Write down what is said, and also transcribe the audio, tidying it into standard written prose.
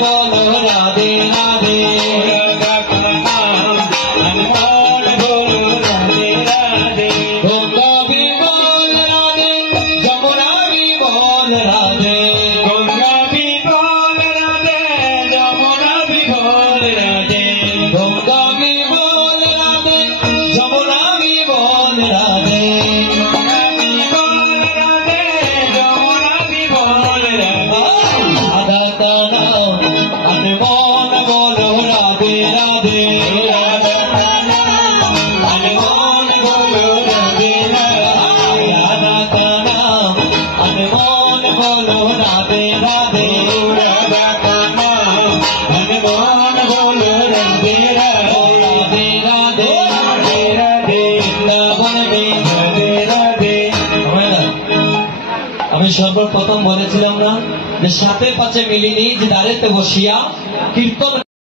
बोलो राधे राधे राधा का नाम अनमोल बोलो राधे राधे गंगा भी बोल राधे जमुना भी बोल राधे गंगा भी बोल राधे जमुना भी बोल राधे गंगा भी बोल राधे जमुना भी बोल राधे गंगा भी बोल राधे जमुना भी बोल राधे राधा का नाम अनमोल बोलो राधे राधे राधा का नाम अनमोल बोलो राधे राधे राधा का नाम अनमोल बोलो राधे राधे राधा का नाम अनमोल बोलो राधे राधे राधे राधे राधे वृंदावन में राधे राधे আমি সর্বপ্রথম বলেছিলাম না যে সাথে পাঁচে মিলিনি যে দাঁড়াতে বসিয়া কীর্তন